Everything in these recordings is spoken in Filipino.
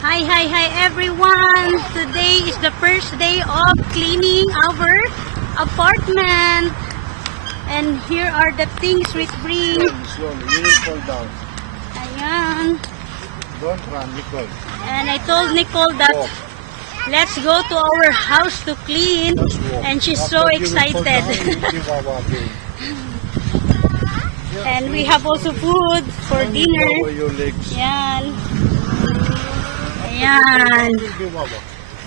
Hi everyone! Today is the first day of cleaning our apartment. And here are the things we bring. Slowly, you will fall down. Ayan. Don't run, Nicole. And I told Nicole that Walk. let's go to our house to clean. Just walk. And she's After so you will fall excited. down, you will give Wawa again. And we have also food for Don't dinner. lower your legs. Ayan. Ayan. You will give Wawa.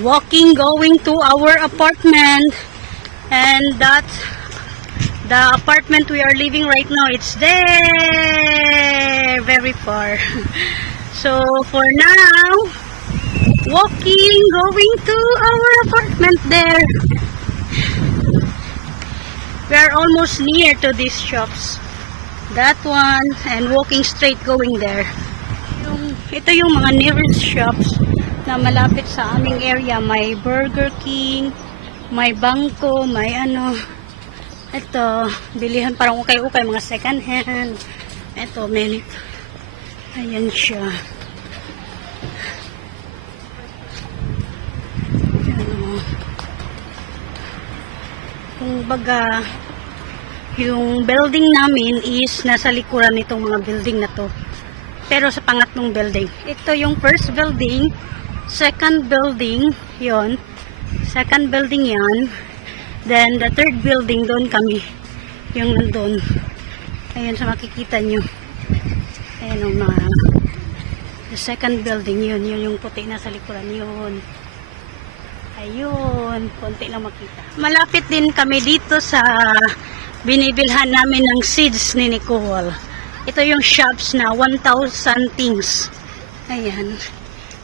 Walking, going to our apartment. And that's the apartment we are living right now. It's there, very far. So for now, walking, going to our apartment there. We are almost near to these shops. That one, and walking straight going there. Ito yung mga nearest shops na malapit sa aming area. May Burger King, may Bangko, may ano. Ito, bilihan parang ukay-ukay, mga second hand. Ito, many. Ayan siya. Ano. Kung baga, yung building namin is nasa likuran nitong mga building na to. Pero sa pangatlong building. Ito yung first building, second building, yon. Second building yan. Then the third building, doon kami. Yung nandun. Ayan sa makikita nyo. Ayan yung mga the second building, yun yung puti na sa likuran, yun. Ayun, konti lang makita. Malapit din kami dito sa binibilhan namin ng seeds ni Nicole. Ito yung shops na 1,000 things. Ayan.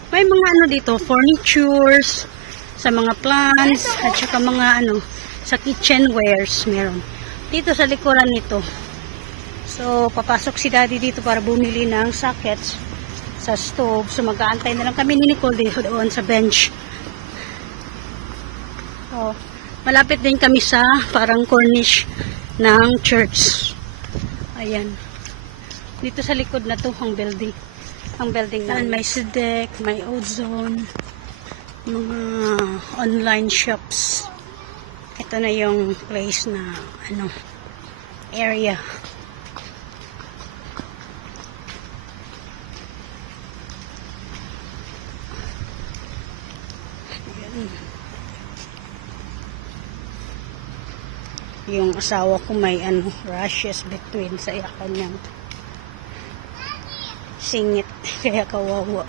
May mga ano dito, furnitures, sa mga plants, at saka mga ano, sa kitchenwares meron. Dito sa likuran nito. So, papasok si Daddy dito para bumili ng sockets sa stove. So, mag-aantay na lang kami ni Nicole dito doon sa bench. So, malapit din kami sa parang corniche ng church. Ayan. Dito sa likod na to ang building. Ang building na may Sidek, may Ozone, mga online shops. Ito na yung place na ano, area. Ayan. Yung asawa ko may ano, rashes between sa kanyang singit, kaya kawawa.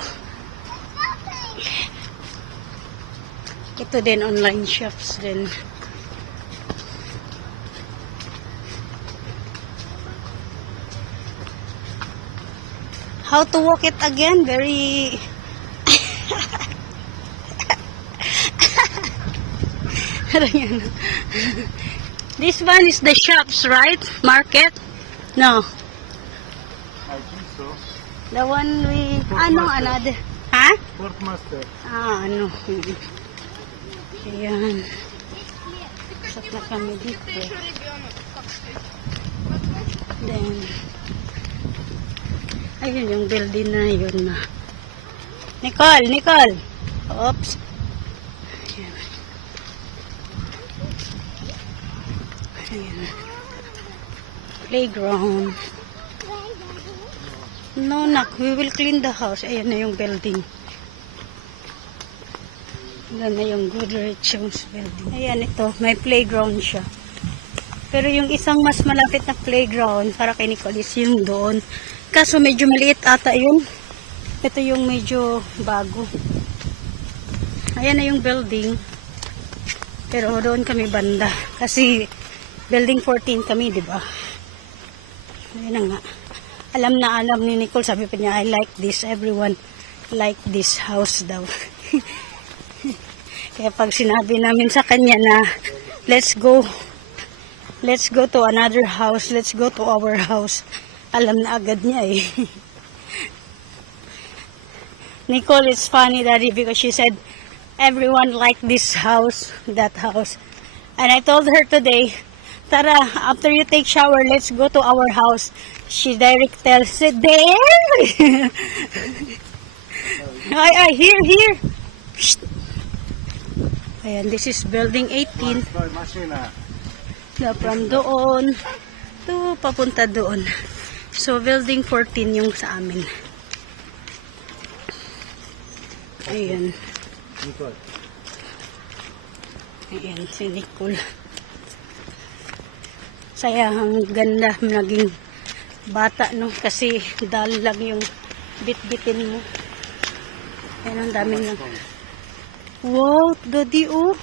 Ito din online shops din. How to walk it again? Very This one is the shops, right? Market? No. I think so. The one we... Fort ano, Master. another... Ha? Fort Master. Ano. Ayan. Sat na kami dito. Then... ayun yung building na yun na. Nicole! Nicole! Oops. Ayan. Ayan. Playground. No, nak. We will clean the house. Ayan na yung building. Ayan na yung Goodrich Jones building. Ayan ito. May playground siya. Pero yung isang mas malapit na playground para kay Nicole is yung doon. Kaso medyo maliit ata yun. Ito yung medyo bago. Ayan na yung building. Pero doon kami banda. Kasi building 14 kami, di ba? Ayan na nga. Alam na alam ni Nicole, sabi pa niya, I like this. Everyone like this house daw. Kaya pag sinabi namin sa kanya na, let's go to another house, let's go to our house. Alam na agad niya eh. Nicole, it's funny, Daddy, because she said, everyone like this house, that house. And I told her today, Tara, after you take shower, let's go to our house. She direct tells it there. Ay, here. Shh. Ayan, this is building 18. Stoy, masina. Na from doon to papunta doon. So, building 14 yung sa amin. Ayan. Nicole. Ayan, si Nicole. Sayang, ganda naging bata, no? Kasi dahil lang yung bit-bitin mo. Ayan, ang daming lang. Wow, daddy, oh.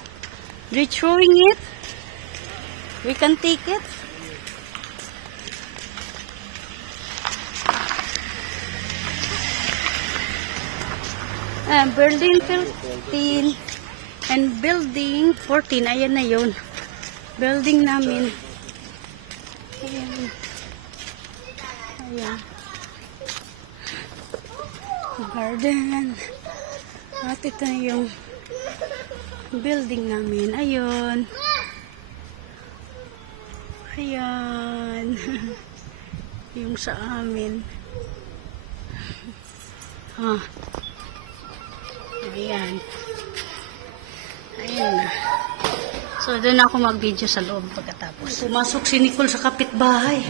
They're throwing it. We can take it. Building 15 and building 14. Ayan na yun. Building namin. Ayan. Ayan. Garden. At ito na yung building namin. Ayun. Ayan. Yung sa amin. Ah. Ayan. Ayan na. So, doon ako mag-video sa loob pagkatapos. Pumasok si Nicole sa kapitbahay.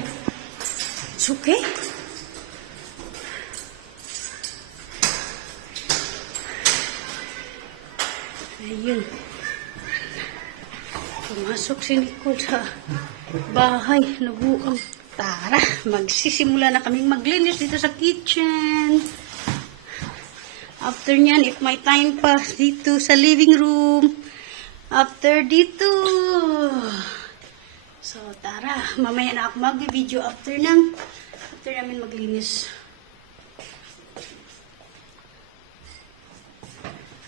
It's okay. Ayun. Pumasok si Nicole sa bahay. Nabuang. Tara, magsisimula na kaming maglinis dito sa kitchen. After nyan, if may time pa dito sa living room. After dito. So, tara. Mamaya na ako mag-video after namin maglinis.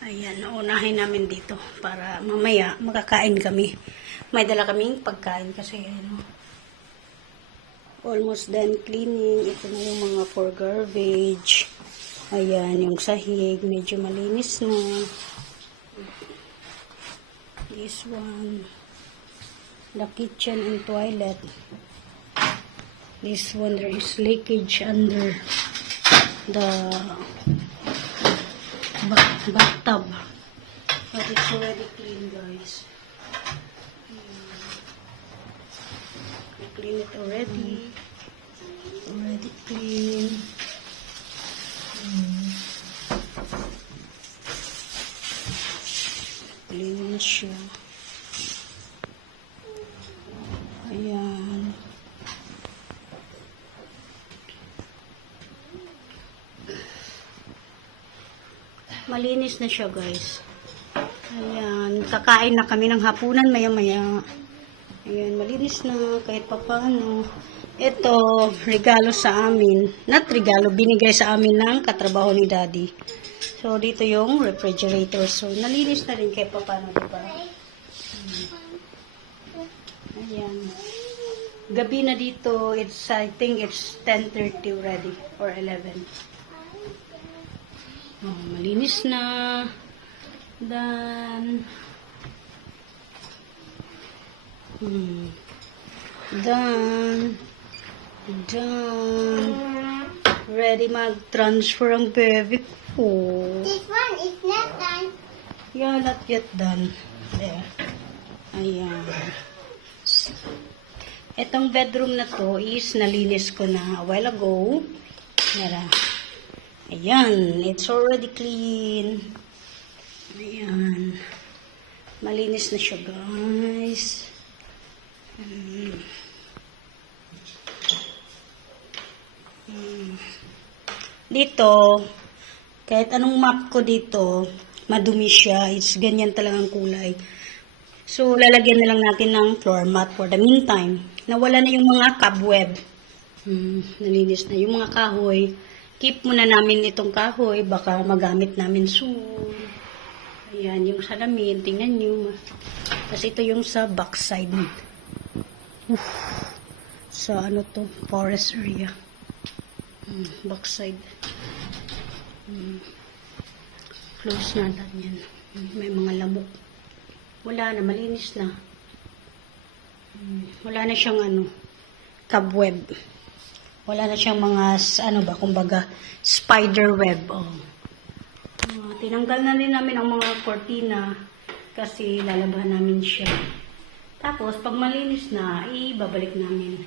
Ayan, unahin namin dito para mamaya makakain kami. May dala kaming pagkain kasi ano, almost done cleaning. Ito na yung mga for garbage. Ayan, yung sahig, medyo malinis na. This one, the kitchen and toilet. This one, there is leakage under the bathtub. But it's already clean, guys. We clean it already. Already clean. Clean na siya. Ayan. Malinis na siya, guys. Ayan. Kakain na kami ng hapunan maya-maya. Ayan, malinis na kahit papaano. Ito, regalo sa amin. Not regalo, binigay sa amin ng katrabaho ni Daddy. So, dito yung refrigerator. So, nalinis na rin kahit papaano, diba? Ayan. Gabi na dito, I think it's 10:30 already, or 11. Oh, malinis na. Done. Done. Done. Ready mag-transfer ang baby ko. This one is not done. Yeah, not yet done. There. Ayan. Itong bedroom na to is nalinis ko na a while ago. Nara. Ayan. It's already clean. Ayan. Malinis na siya, guys. Dito, kahit anong map ko dito, madumi siya. It's ganyan talagang kulay. So, lalagyan na lang natin ng floor mat for the meantime. Nawala na yung mga cobweb. Nalinis na yung mga kahoy. Keep muna namin itong kahoy. Baka magamit namin soon. Ayan, yung salamin. Tingnan nyo. Kasi ito yung sa backside. Sa ano to? Forest area. Backside. Close na lang yan. May mga lamok. Wala na, malinis na. Wala na siyang ano, cobweb. Wala na siyang mga, ano ba, kumbaga, spider web. Oh. tinanggal na rin namin ang mga cortina kasi lalabahan namin siya. Tapos, pag malinis na, ibabalik namin.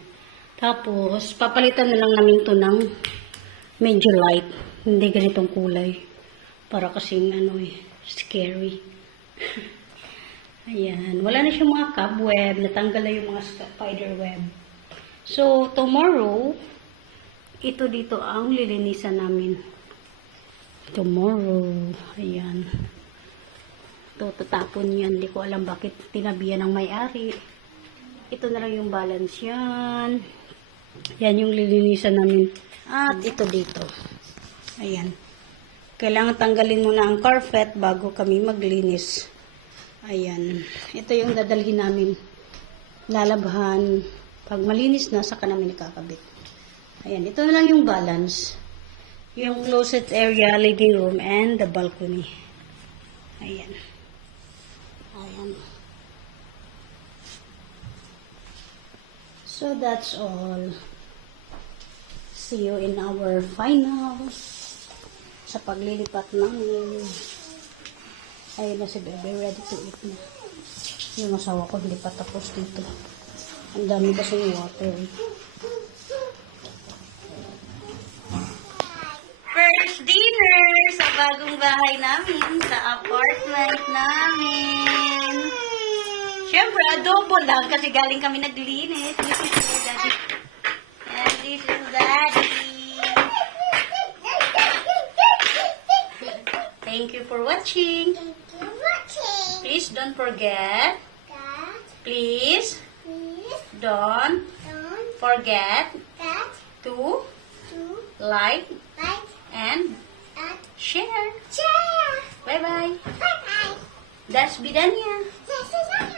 Tapos, papalitan na lang namin to ng medyo light. Hindi ganitong kulay. Para kasing, scary. Ayan. Wala na siyang mga cobweb. Natanggal na yung mga spider web. So, tomorrow, ito dito ang lilinisan namin. Tomorrow. Ayan. Ito, tatapon yan. Hindi ko alam bakit tinabihan ng may-ari. Ito na lang yung balance yan. Yan yung lilinisan namin. At ito dito. Ayan. Kailangan tanggalin muna ang carpet bago kami maglinis. Ayan. Ito yung dadalhin namin. Lalabahan. Pag malinis na, saka namin nakakabit. Ayan. Ito na lang yung balance. Yung closet area, living room, and the balcony. Ayan. Ayan. So, that's all. See you in our finals. Sa paglilipat namin. Ayun na si baby, ready to eat na. Yung asawa ko, hindi pa tapos dito. Ang dami kasi yung water. First dinner sa bagong bahay namin, sa apartment namin. Siyempre, adobo lang kasi galing kami naglinis. This is your daddy. And this is daddy. Thank you for watching. Thank you for watching. Please don't forget. That, Please please don't don't forget that to to like like and and share. share. Bye-bye. Bye bye. Das Bidanya. This is